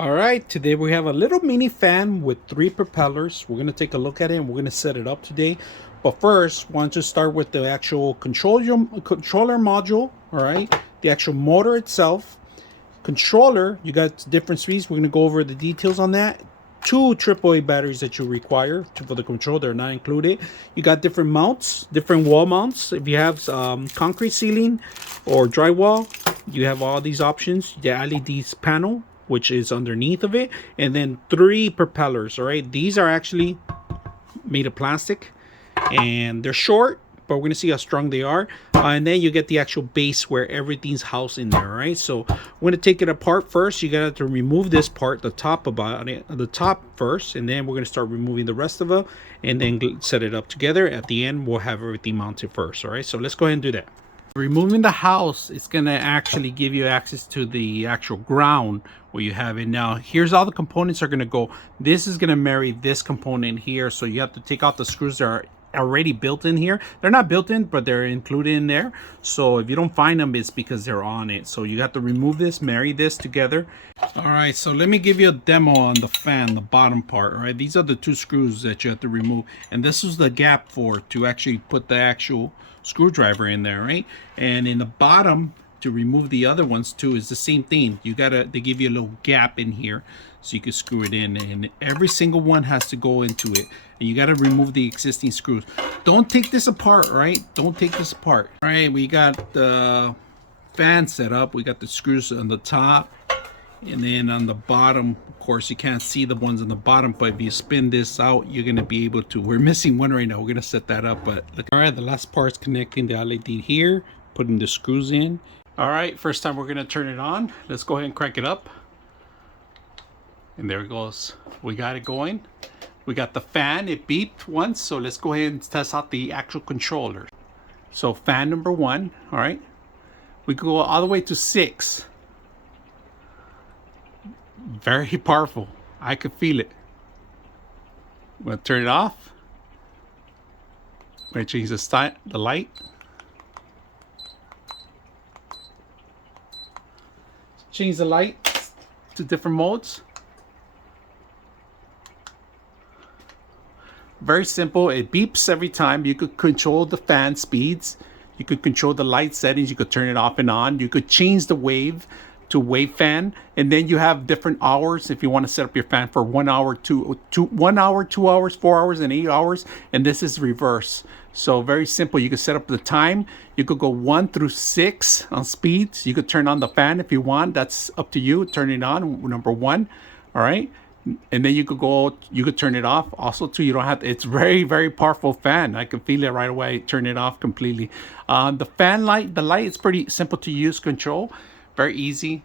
All right, today we have a little mini fan with 3 propellers. We're going to take a look at it and we're going to set it up today. But first, why don't you start with the actual controller module, all right? The actual motor itself. Controller, you got different speeds. We're going to go over the details on that. 2 AAA batteries that you require for the control, they're not included. You got different mounts, different wall mounts. If you have concrete ceiling or drywall, you have all these options. The LEDs panel, which is underneath of it, and then 3 propellers. All right, these are actually made of plastic and they're short, but we're gonna see how strong they are. And then you get the actual base where everything's housed in there. All right, so we're gonna take it apart first. You gotta to remove this part, the top about it, the top first, and then we're gonna start removing the rest of it and then set it up together. At the end, we'll have everything mounted first. All right, so let's go ahead and do that. Removing the house, it's going to actually give you access to the actual ground where you have it. Now here's all the components are going to go. This is going to marry this component here, so you have to take out the screws that are already built in here. They're not built in, but they're included in there, so if you don't find them, it's because they're on it. So you have to remove this, marry this together. All right, so let me give you a demo on the fan, the bottom part. All right, these are the 2 screws that you have to remove, and this is the gap for to actually put the actual screwdriver in there, right? And in the bottom to remove the other ones too is the same thing. They give you a little gap in here so you can screw it in, and every single one has to go into it, and you got to remove the existing screws. Don't take this apart, right? Don't take this apart. All right, we got the fan set up. We got the screws on the top, and then on the bottom, of course, you can't see the ones on the bottom, but if you spin this out, you're going to be able to. We're missing one right now. We're going to set that up, but look. All right, the last part is connecting the LED here, putting the screws in. All right, first time we're going to turn it on. Let's go ahead and crank it up. And there it goes. We got it going. We got the fan. It beeped once, so let's go ahead and test out the actual controller. So fan number 1, all right. We can go all the way to 6. Very powerful. I could feel it. I'm going to turn it off. I'm going to change the light. Change the light to different modes. Very simple. It beeps every time. You could control the fan speeds. You could control the light settings. You could turn it off and on. You could change the wave to wave fan, and then you have different hours if you want to set up your fan for 1 hour, 1 hour, 2 hours, 4 hours, and 8 hours. And this is reverse. So very simple. You can set up the time. You could go 1 through 6 on speeds. You could turn on the fan if you want. That's up to you. Turn it on, number 1. All right. And then you could turn it off also too. You don't have to, it's very, very powerful fan. I can feel it right away. Turn it off completely. The fan light, the light is pretty simple to use, control. Very easy.